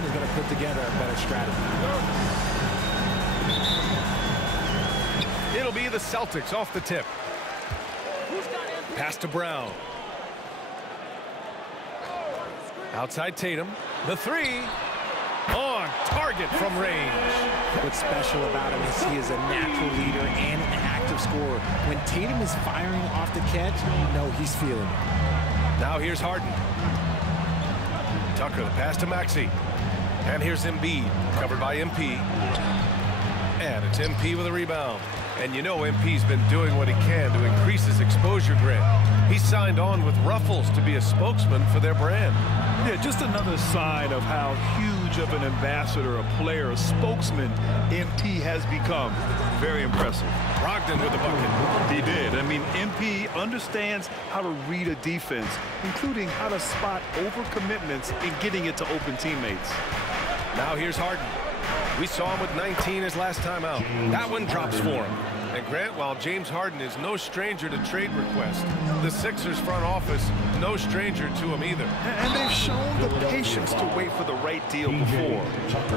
someone is going to put together a better strategy. It'll be the Celtics off the tip. Pass to Brown. Outside Tatum. The three. On target from range. What's special about him is he is a natural leader and an active scorer. When Tatum is firing off the catch, you know he's feeling it. Now here's Harden. Tucker, the pass to Maxey. And here's Embiid, covered by MP. And it's MP with a rebound. And you know MP's been doing what he can to increase his exposure, Grant. He signed on with Ruffles to be a spokesman for their brand. Yeah, just another sign of how huge of an ambassador, a player, a spokesman MP has become. Very impressive. Brogdon with the bucket. He did. I mean, MP understands how to read a defense, including how to spot overcommitments and getting it to open teammates. Now here's Harden. We saw him with 19 his last time out. That one drops for him. And Grant, while James Harden is no stranger to trade requests, the Sixers front office no stranger to him either. And they've shown the patience to wait for the right deal before.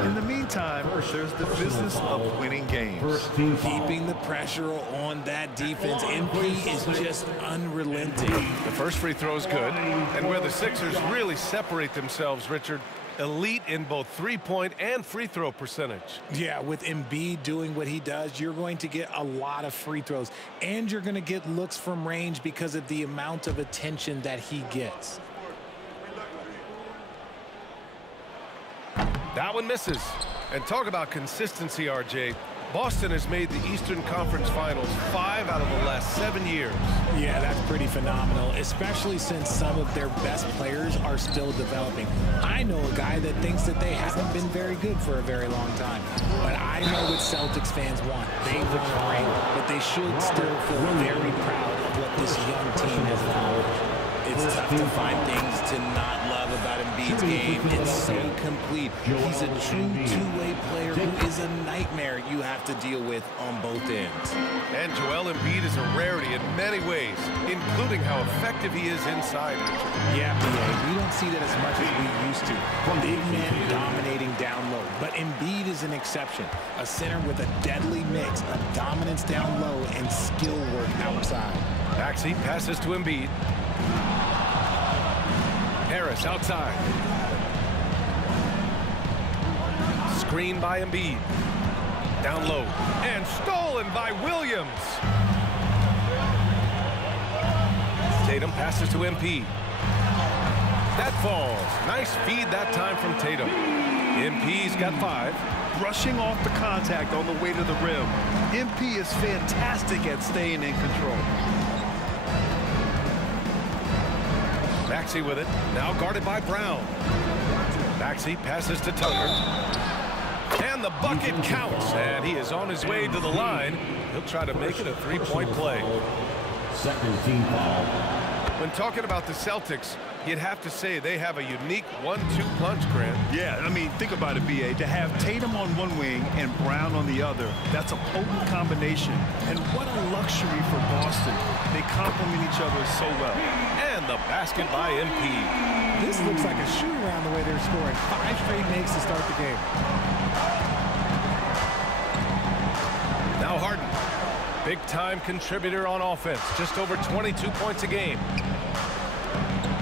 In the meantime, there's the business of winning games. Keeping the pressure on that defense. MP is just unrelenting. The first free throw is good. And where the Sixers really separate themselves, Richard, elite in both three-point and free throw percentage. Yeah, with Embiid doing what he does, you're going to get a lot of free throws, and you're going to get looks from range because of the amount of attention that he gets. That one misses. And talk about consistency, RJ. Boston has made the Eastern Conference Finals 5 out of the last 7 years. Yeah, that's pretty phenomenal, especially since some of their best players are still developing. I know a guy that thinks that they haven't been very good for a very long time. But I know what Celtics fans want. They want a ring, but they should still feel very proud of what this young team has accomplished. It's tough to find things to not love about Embiid's game. It's so complete. He's a true two-way player who is a nightmare you have to deal with on both ends. And Joel Embiid is a rarity in many ways, including how effective he is inside. Yeah, BA, we don't see that as much as we used to. Big men dominating down low. But Embiid is an exception. A center with a deadly mix of dominance down low and skill work outside. Maxey passes to Embiid. Harris outside. Screen by Embiid. Down low. And stolen by Williams. Tatum passes to MP. That falls. Nice feed that time from Tatum. MP's got 5. Brushing off the contact on the way to the rim. MP is fantastic at staying in control. Maxey with it, now guarded by Brown. Maxey passes to Tucker. And the bucket counts, and he is on his way to the line. He'll try to make it a three-point play. Second team foul. When talking about the Celtics, you'd have to say they have a unique 1-2 punch, Grant. Yeah, I mean, think about it, B.A. To have Tatum on one wing and Brown on the other, that's a potent combination. And what a luxury for Boston. They complement each other so well. And the basket by MP. This looks like a shoot-around the way they're scoring. 5 straight makes to start the game. Now Harden. Big-time contributor on offense. Just over 22 points a game.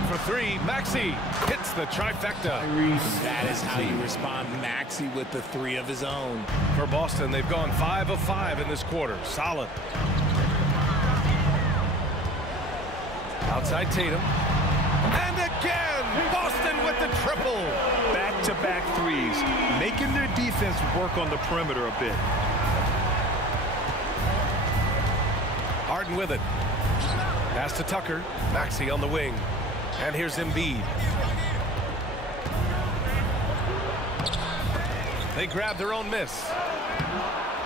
For 3, Maxey hits the trifecta. That is how you respond. Maxey with the 3 of his own. For Boston, they've gone 5 of 5 in this quarter. Solid. Outside Tatum. And again, Boston with the triple. Back-to-back threes, making their defense work on the perimeter a bit. Harden with it. Pass to Tucker. Maxey on the wing. And here's Embiid. They grab their own miss.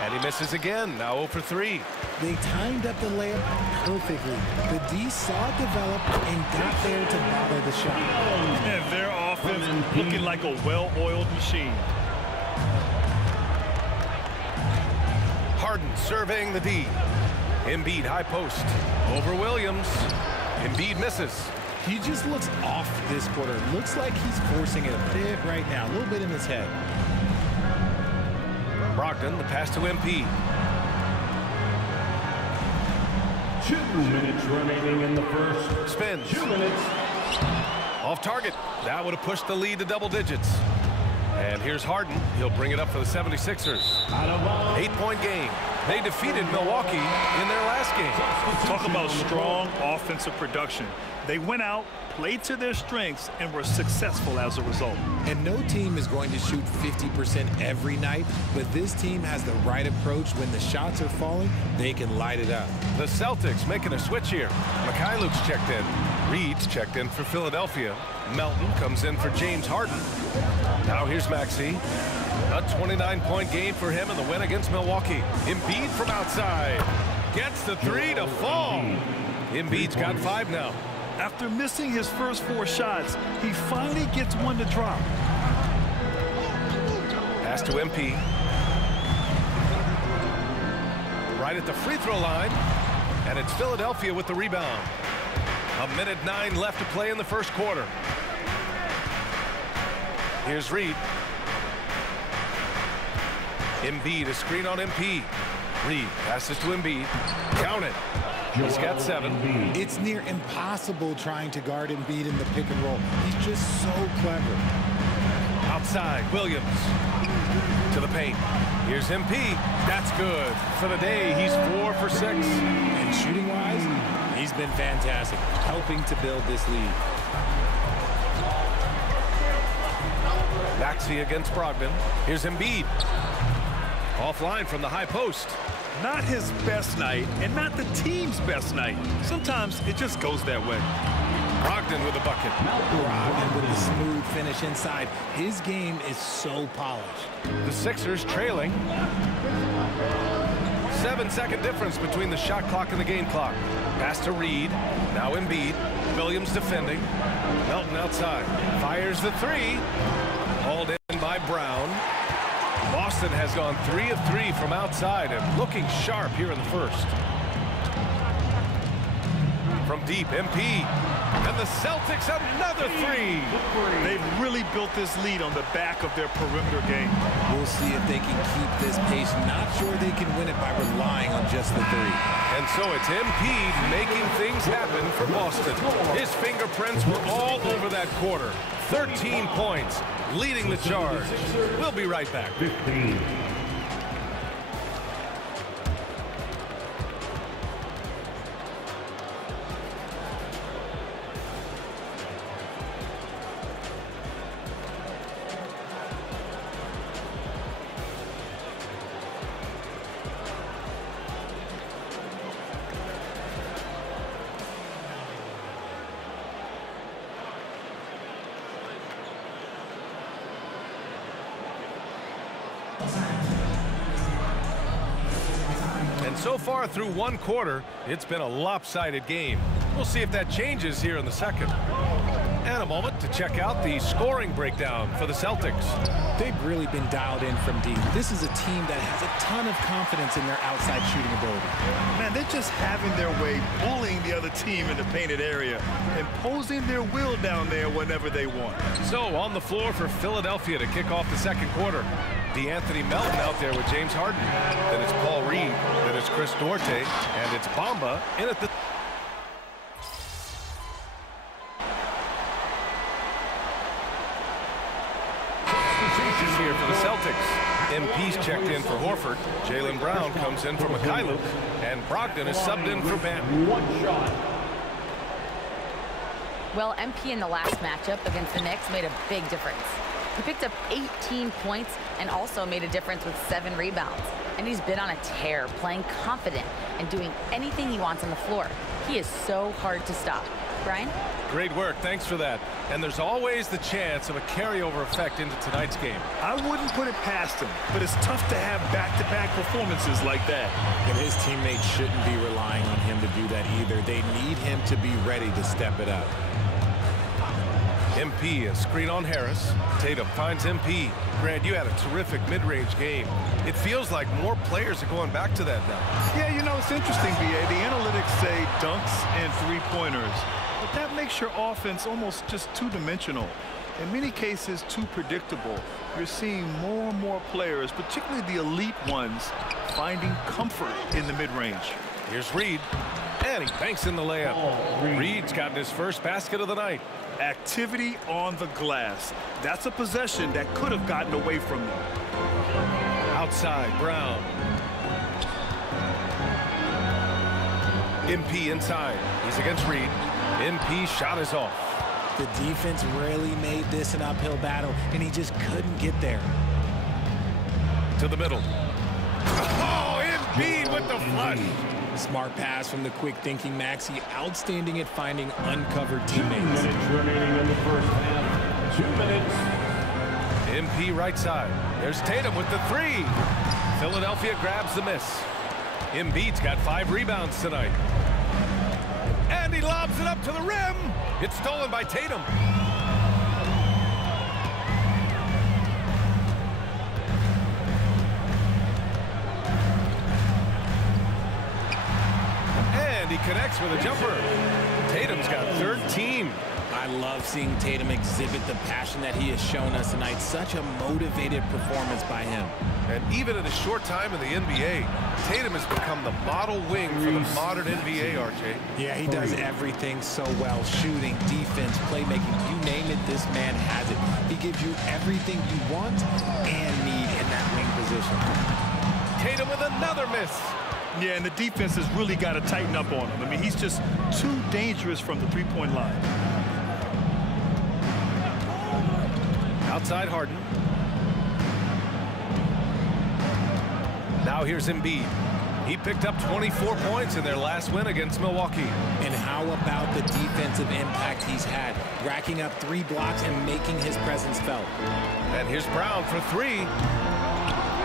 And he misses again, now 0 for 3. They timed up the layup perfectly. The D saw it develop and got there to bother the shot. And their offense looking like a well-oiled machine. Harden surveying the D. Embiid high post. Over Williams. Embiid misses. He just looks off this quarter. Looks like he's forcing it a bit right now, a little bit in his head. Brogdon, the pass to MP. 2 minutes remaining in the first. Spins. 2 minutes. Off target. That would have pushed the lead to double digits. And here's Harden. He'll bring it up for the 76ers. 8-point game. They defeated Milwaukee in their last game. Talk about strong offensive production. They went out, played to their strengths, and were successful as a result. And no team is going to shoot 50% every night, but this team has the right approach. When the shots are falling, they can light it up. The Celtics making a switch here. Mikhailuk's checked in. Reed's checked in for Philadelphia. Melton comes in for James Harden. Now here's Maxey. A 29-point game for him in the win against Milwaukee. Embiid from outside. Gets the three to fall. Embiid's got 5 now. After missing his first 4 shots, he finally gets one to drop. Pass to MP. Right at the free throw line. And it's Philadelphia with the rebound. 1:09 left to play in the first quarter. Here's Reed. Embiid, a screen on MP. Reed passes to Embiid. Count it. He's got 7. It's near impossible trying to guard Embiid in the pick and roll. He's just so clever. Outside, Williams. To the paint. Here's MP. That's good. For the day, he's 4 for 6. And shooting-wise, he's been fantastic, helping to build this lead. Maxey against Brogdon. Here's Embiid. Offline from the high post. Not his best night, and not the team's best night. Sometimes it just goes that way. Brogdon with a bucket. Brogdon with the smooth finish inside. His game is so polished. The Sixers trailing. 7-second difference between the shot clock and the game clock. Pass to Reed. Now Embiid. Williams defending. Melton outside. Fires the 3. Hauled in by Brown. Boston has gone 3 of 3 from outside and looking sharp here in the first. From deep, MP. And the Celtics another 3. They've really built this lead on the back of their perimeter game. We'll see if they can keep this pace. Not sure they can win it by relying on just the 3. And so it's MP making things happen for Boston. His fingerprints were all over that quarter. 13 points, leading the charge. We'll be right back. 15. And so far through one quarter, it's been a lopsided game. We'll see if that changes here in the second. And a moment to check out the scoring breakdown for the Celtics. They've really been dialed in from deep. This is a team that has a ton of confidence in their outside shooting ability. Man, they're just having their way, bullying the other team in the painted area, imposing their will down there whenever they want. So on the floor for Philadelphia to kick off the second quarter. D'Anthony Melton out there with James Harden. Then it's Paul Reed. Then it's Chris Duarte. And it's Bamba in at the... here for the Celtics. MP's checked in for Horford. Jaylen Brown comes in for Mikhailuk. And Brogdon is subbed in for Ben. One shot. Well, MP in the last matchup against the Knicks made a big difference. He picked up 18 points and also made a difference with 7 rebounds. And he's been on a tear, playing confident and doing anything he wants on the floor. He is so hard to stop. Brian? Great work. Thanks for that. And there's always the chance of a carryover effect into tonight's game. I wouldn't put it past him, but it's tough to have back-to-back performances like that. And his teammates shouldn't be relying on him to do that either. They need him to be ready to step it up. MP, a screen on Harris. Tatum finds MP. Grant, you had a terrific mid-range game. It feels like more players are going back to that now. Yeah, you know, it's interesting, B.A. The analytics say dunks and three-pointers. but that makes your offense almost just two-dimensional. In many cases, too predictable. You're seeing more and more players, particularly the elite ones, finding comfort in the mid-range. Here's Reed, and he banks in the layup. Reed's gotten his first basket of the night. Activity on the glass. That's a possession that could have gotten away from them. Outside, Brown. MP inside. He's against Reed. MP shot is off. The defense really made this an uphill battle, and he just couldn't get there. To the middle. Oh, Embiid with the flush. Smart pass from the quick-thinking Maxey. Outstanding at finding uncovered teammates. 2 minutes remaining in the first half. 2 minutes. MP right side. There's Tatum with the three. Philadelphia grabs the miss. Embiid's got 5 rebounds tonight. And he lobs it up to the rim. It's stolen by Tatum. And he connects with a jumper. Tatum's got 13. I love seeing Tatum exhibit the passion that he has shown us tonight. Such a motivated performance by him. And even in a short time in the NBA, Tatum has become the model wing for the modern NBA, RJ. Yeah, he does everything so well. Shooting, defense, playmaking, you name it, this man has it. He gives you everything you want and need in that wing position. Tatum with another miss. Yeah, and the defense has really got to tighten up on him. I mean, he's just too dangerous from the three-point line. Outside Harden. Now here's Embiid. He picked up 24 points in their last win against Milwaukee. And how about the defensive impact he's had, racking up 3 blocks and making his presence felt. And here's Brown for 3.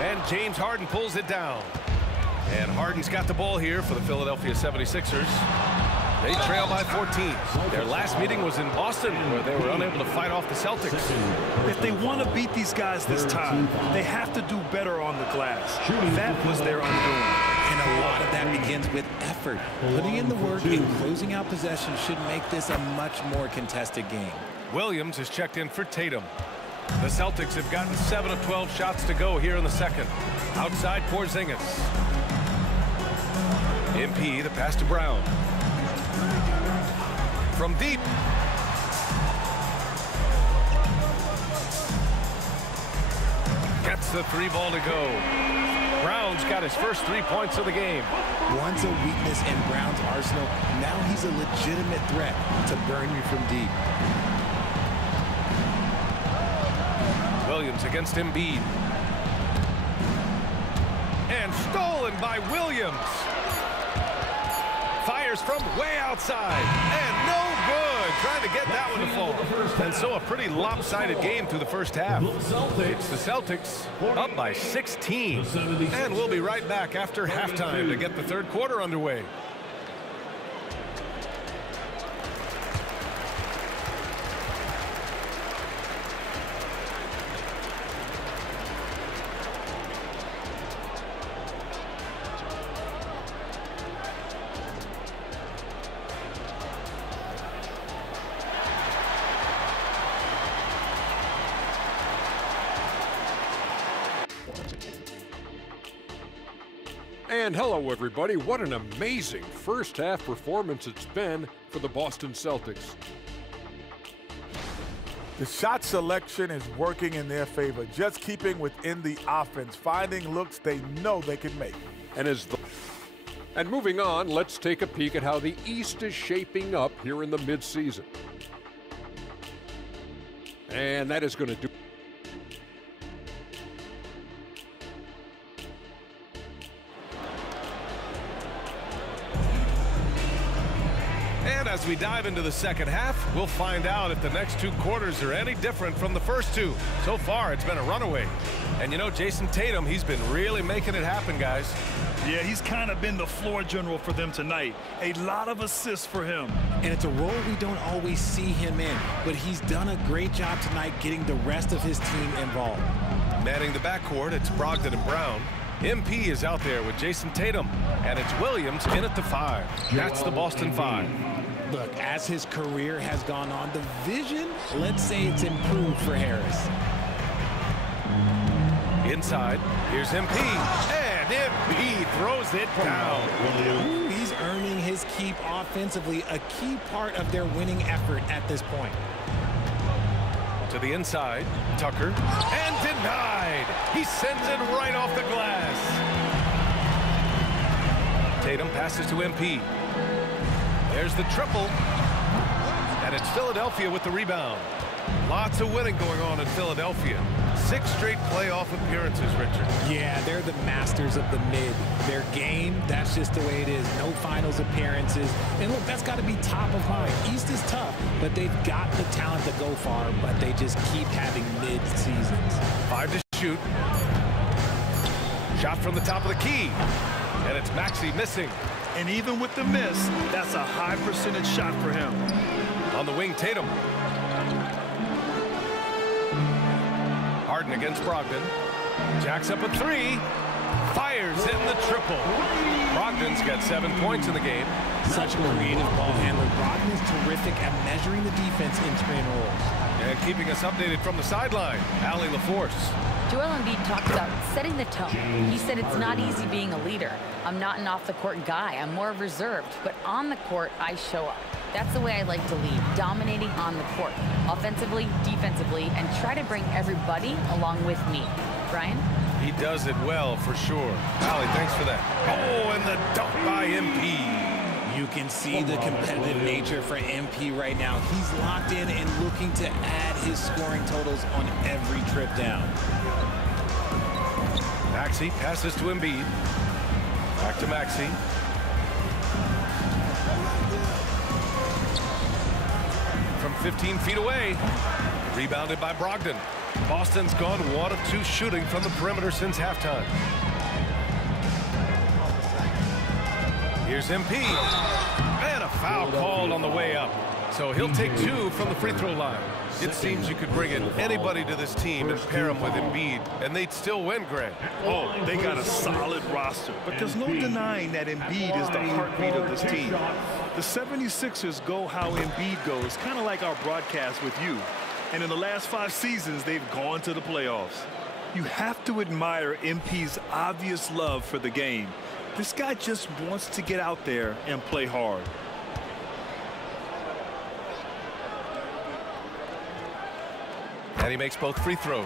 And James Harden pulls it down. And Harden's got the ball here for the Philadelphia 76ers. They trail by 14. Their last meeting was in Boston, where they were unable to fight off the Celtics. If they want to beat these guys this time, they have to do better on the glass. That was their undoing. And a lot of that begins with effort. Putting in the work and closing out possession should make this a much more contested game. Williams is checked in for Tatum. The Celtics have gotten 7 of 12 shots to go here in the second. Outside Porzingis. MP, the pass to Brown. From deep. Gets the 3 ball to go. Brown's got his first 3 points of the game. Once a weakness in Brown's arsenal, now he's a legitimate threat to burn you from deep. Williams against Embiid. And stolen by Williams. Fires from way outside. And no good. Trying to get that one to fall. And so a pretty lopsided game through the first half. It's the Celtics up by 16. And we'll be right back after halftime to get the third quarter underway. And hello, everybody. What an amazing first half performance it's been for the Boston Celtics. The shot selection is working in their favor, just keeping within the offense, finding looks they know they can make. And moving on, let's take a peek at how the East is shaping up here in the midseason. And that is going to do. As we dive into the second half, we'll find out if the next 2 quarters are any different from the first 2. So far, it's been a runaway. And you know, Jason Tatum, he's been really making it happen, guys. Yeah, he's kind of been the floor general for them tonight. A lot of assists for him. And it's a role we don't always see him in, but he's done a great job tonight getting the rest of his team involved. Manning the backcourt, it's Brogdon and Brown. MP is out there with Jason Tatum, and it's Williams in at the 5. That's the Boston 5. Look, as his career has gone on, the vision, let's say it's improved for Harris. Inside, here's MP, and MP throws it down. Ooh, he's earning his keep offensively, a key part of their winning effort at this point. To the inside, Tucker, and denied. He sends it right off the glass. Tatum passes to MP. There's the triple, and it's Philadelphia with the rebound. Lots of winning going on in Philadelphia. 6 straight playoff appearances, Richard. Yeah, they're the masters of the mid. Their game, that's just the way it is. No finals appearances. And look, that's got to be top of mind. East is tough, but they've got the talent to go far, but they just keep having mid-seasons. 5 to shoot. Shot from the top of the key. And it's Maxey missing. And even with the miss, that's a high percentage shot for him. On the wing, Tatum. Harden against Brogdon. Jacks up a 3. Fires in the triple. Brogdon's got 7 points in the game. Such a creative ball handler. Brogdon is terrific at measuring the defense in screen rolls. And keeping us updated from the sideline, Allie LaForce. Joel Embiid talked about setting the tone. He said it's not easy being a leader. I'm not an off-the-court guy. I'm more reserved. But on the court, I show up. That's the way I like to lead, dominating on the court, offensively, defensively, and try to bring everybody along with me. Brian? He does it well, for sure. Allie, thanks for that. Oh, and the dunk by MP. You can see the competitive nature for MP right now. He's locked in and looking to add his scoring totals on every trip down. Maxey passes to Embiid. Back to Maxey. From 15 feet away. Rebounded by Brogdon. Boston's gone 1 of 2 shooting from the perimeter since halftime. Here's MP. And a foul called on the way up. So he'll take 2 from the free throw line. It seems you could bring in anybody to this team and pair them with Embiid, and they'd still win, Grant. Oh, they got a solid roster, but there's no denying that Embiid is the heartbeat of this team. The 76ers go how Embiid goes, kind of like our broadcast with you. And in the last 5 seasons, they've gone to the playoffs. You have to admire MP's obvious love for the game. This guy just wants to get out there and play hard. And he makes both free throws.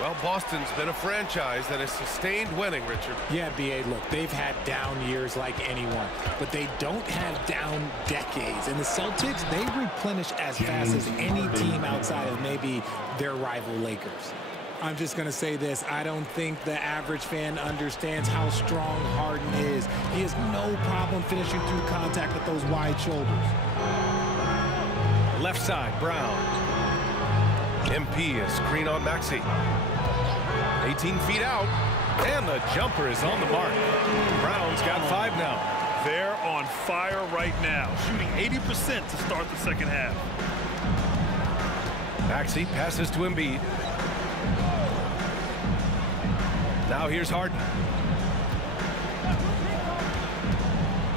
Well, Boston's been a franchise that has sustained winning, Richard. Yeah, B.A., look, they've had down years like anyone, but they don't have down decades. And the Celtics, they replenish as fast as any team outside of maybe their rival Lakers. I'm just going to say this. I don't think the average fan understands how strong Harden is. He has no problem finishing through contact with those wide shoulders. Left side, Brown. MP is screen on Maxey. 18 feet out, and the jumper is on the mark. Brown's got 5 now. They're on fire right now, shooting 80% to start the second half. Maxey passes to Embiid. Now here's Harden.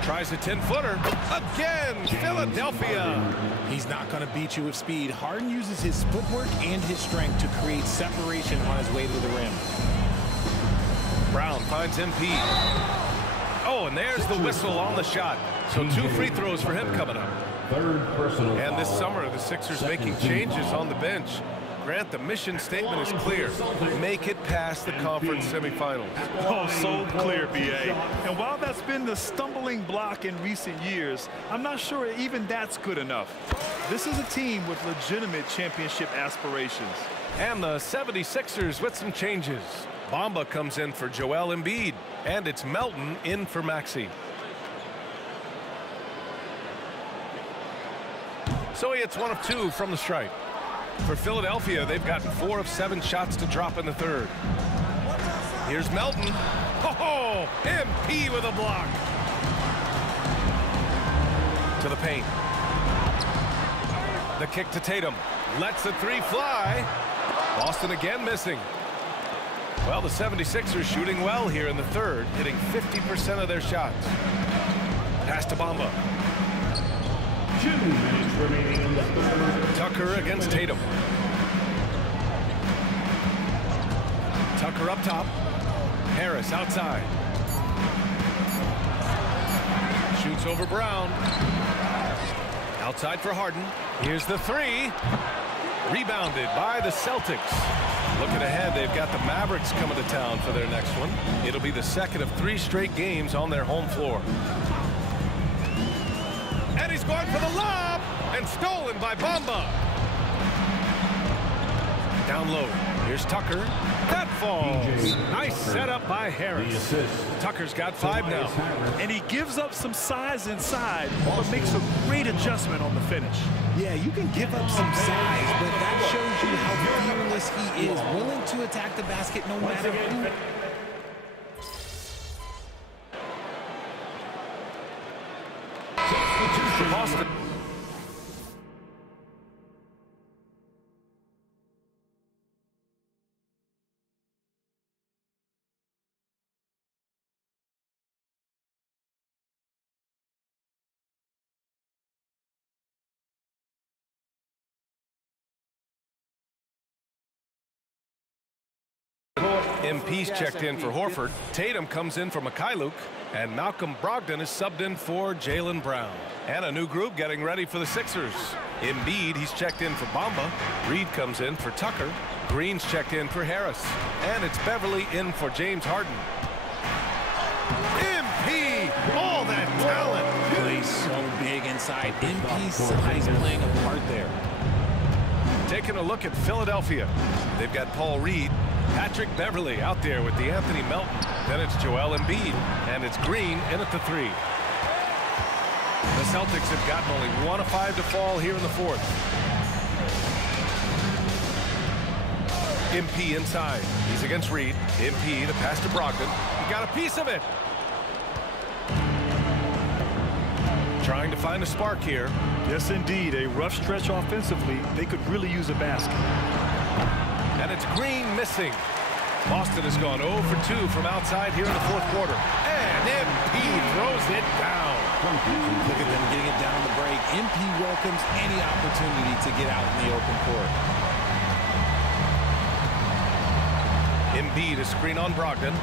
Tries a 10-footer. Again, Philadelphia. He's not going to beat you with speed. Harden uses his footwork and his strength to create separation on his way to the rim. Brown finds MP. Oh, and there's the whistle on the shot. So 2 free throws for him coming up. And this summer, the Sixers making changes on the bench. Grant, the mission statement is clear. Make it past the conference semifinals. Oh, so clear, B.A. And while that's been the stumbling block in recent years, I'm not sure even that's good enough. This is a team with legitimate championship aspirations. And the 76ers with some changes. Bamba comes in for Joel Embiid, and it's Melton in for Maxey. So he hits 1 of 2 from the stripe. For Philadelphia, they've gotten 4 of 7 shots to drop in the third. Here's Melton. Oh, MP with a block. To the paint. The kick to Tatum. Lets the 3 fly. Boston again missing. Well, the 76ers shooting well here in the third, hitting 50% of their shots. Pass to Bamba. 2 minutes remaining in the third. Tucker against Tatum. Tucker up top. Harris outside. Shoots over Brown. Outside for Harden. Here's the three. Rebounded by the Celtics. Looking ahead, they've got the Mavericks coming to town for their next one. It'll be the second of 3 straight games on their home floor. And he's going for the lob. And stolen by Bamba. Down low. Here's Tucker. That falls. Nice setup by Harris. Tucker's got 5 now. And he gives up some size inside, but makes a great adjustment on the finish. Yeah, you can give up some size, but that shows you how fearless he is, willing to attack the basket no matter who. Boston. MP's checked in for Horford. Tatum comes in for Mikhailuk. And Malcolm Brogdon is subbed in for Jaylen Brown. And a new group getting ready for the Sixers. Embiid, he's checked in for Bamba. Reed comes in for Tucker. Green's checked in for Harris. And it's Beverly in for James Harden. MP! All that talent! Plays so big inside. MP's size playing a part there. Taking a look at Philadelphia. They've got Paul Reed. Patrick Beverly out there with the Anthony Melton. Then it's Joel Embiid. And it's Green in at the 3. The Celtics have gotten only 1 of 5 to fall here in the 4th. MP inside. He's against Reed. MP, the pass to Brogdon. He got a piece of it. Trying to find a spark here. Yes, indeed. A rough stretch offensively. They could really use a basket. And it's Green missing. Boston has gone 0 for 2 from outside here in the 4th quarter. And MP throws it down. Look at them getting it down the break. MP welcomes any opportunity to get out in the open court. Embiid a screen on Brogdon.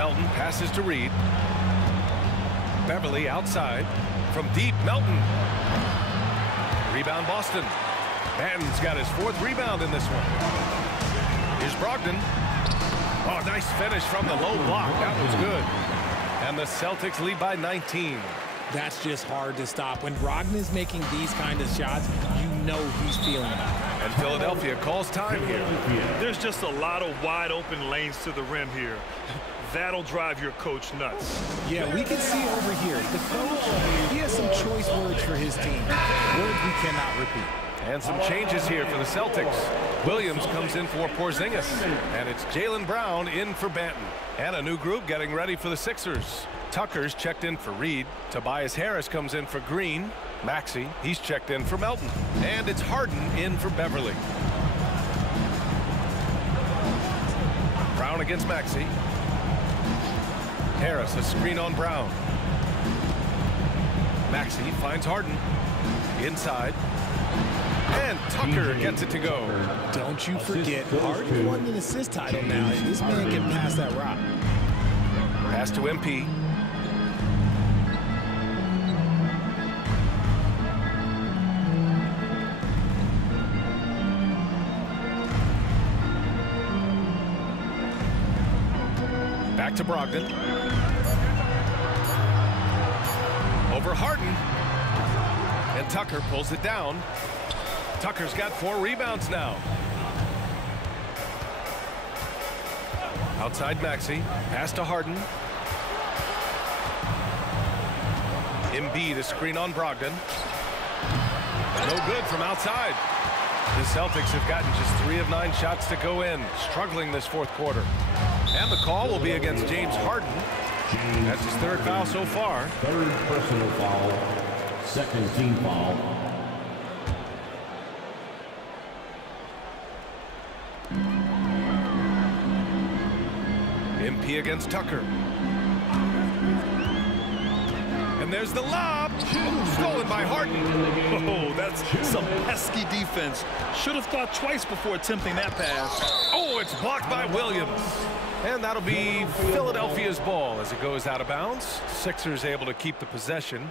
Melton passes to Reed. Beverly outside. From deep, Melton. Rebound Boston. Banton's got his 4th rebound in this one. Here's Brogdon. Oh, nice finish from the low block. That was good. And the Celtics lead by 19. That's just hard to stop. When Brogdon is making these kind of shots, you know he's feeling it. And Philadelphia calls time here. There's just a lot of wide open lanes to the rim here. That'll drive your coach nuts. Yeah, we can see over here. The coach, he has some choice words for his team. Words we cannot repeat. And some changes here for the Celtics. Williams comes in for Porzingis. And it's Jaylen Brown in for Banton. And a new group getting ready for the Sixers. Tucker's checked in for Reed. Tobias Harris comes in for Green. Maxey, he's checked in for Melton. And it's Harden in for Beverly. Brown against Maxey. Harris, a screen on Brown. Maxey finds Harden. Inside. And Tucker gets it to go. Don't you forget, Harden won an assist title now, and this man can pass that rock. Pass to MP. Back to Brogdon. Over Harden. And Tucker pulls it down. Tucker's got 4 rebounds now. Outside Maxey. Pass to Harden. Embiid a screen on Brogdon. No good from outside. The Celtics have gotten just 3 of 9 shots to go in. Struggling this 4th quarter. And the call will be against James Harden. That's his 3rd foul so far. 3rd personal foul. 2nd team foul. MP against Tucker. And and there's the lob. Stolen by Harden. Oh, that's some pesky defense. Should have thought twice before attempting that pass. Oh, it's blocked by Williams. And that'll be Philadelphia's ball as it goes out of bounds. Sixers able to keep the possession.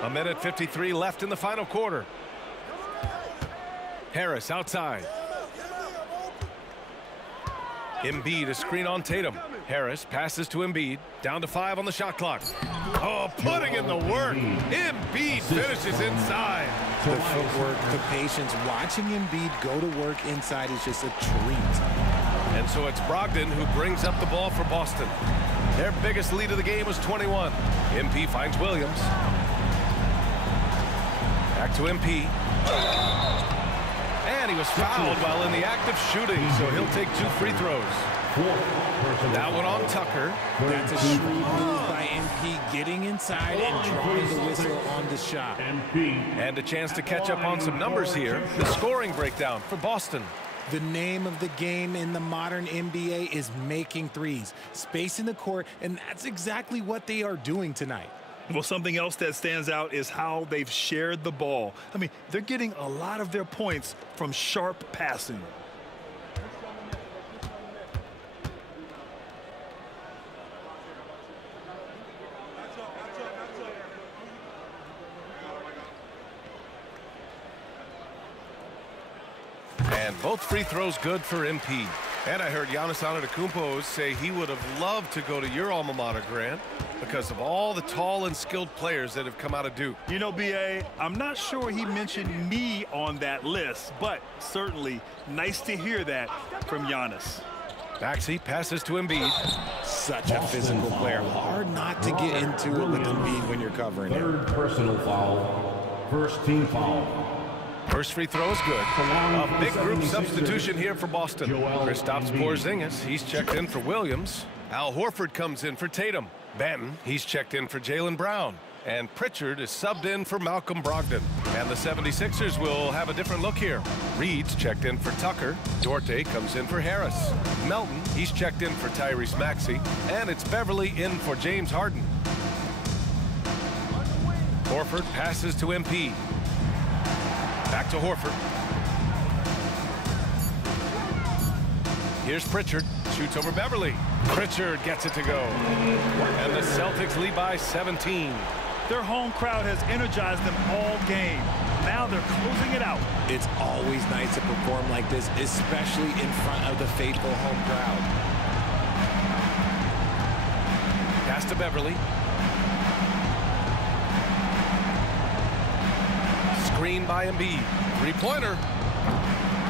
A minute 53 left in the final quarter. Harris outside. Embiid, a screen on Tatum. Harris passes to Embiid. Down to 5 on the shot clock. Oh, putting in the work. Embiid finishes inside. The footwork, the patience. Watching Embiid go to work inside is just a treat. And so it's Brogdon who brings up the ball for Boston. Their biggest lead of the game was 21. MP finds Williams. Back to MP. And he was fouled while in the act of shooting, so he'll take 2 free throws. That one on Tucker. That's a shrewd move by MP, getting inside and drawing the whistle on the shot. And a chance to catch up on some numbers here. The scoring breakdown for Boston. The name of the game in the modern NBA is making threes, spacing the court, and that's exactly what they are doing tonight. Well, something else that stands out is how they've shared the ball. I mean, they're getting a lot of their points from sharp passing. And both free throws good for MP. And I heard Giannis Antetokounmpo say he would have loved to go to your alma mater, Grant, because of all the tall and skilled players that have come out of Duke. You know, B.A., I'm not sure he mentioned me on that list, but certainly nice to hear that from Giannis. Maxey passes to Embiid. Such a physical player. Hard not to get into it with Embiid when you're covering him. Third personal foul. First team foul. First free throw is good. A big group substitution here for Boston. Kristaps Porzingis, he's checked in for Williams. Al Horford comes in for Tatum. Banton, he's checked in for Jaylen Brown. And Pritchard is subbed in for Malcolm Brogdon. And the 76ers will have a different look here. Reed's checked in for Tucker. Duarte comes in for Harris. Melton, he's checked in for Tyrese Maxey. And it's Beverly in for James Harden. Horford passes to MP. Back to Horford. Here's Pritchard. Shoots over Beverly. Pritchard gets it to go. And the Celtics lead by 17. Their home crowd has energized them all game. Now they're closing it out. It's always nice to perform like this, especially in front of the faithful home crowd. Pass to Beverly. Screen by Embiid. Three-pointer.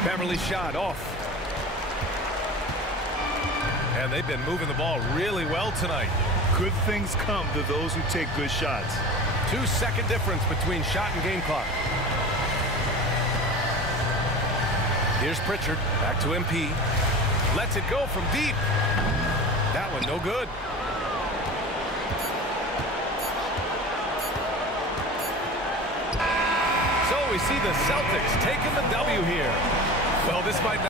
Beverly shot off. And they've been moving the ball really well tonight. Good things come to those who take good shots. 2-second difference between shot and game clock. Here's Pritchard. Back to MP. Lets it go from deep. That one no good. So we see the Celtics taking the W here. Well, this might not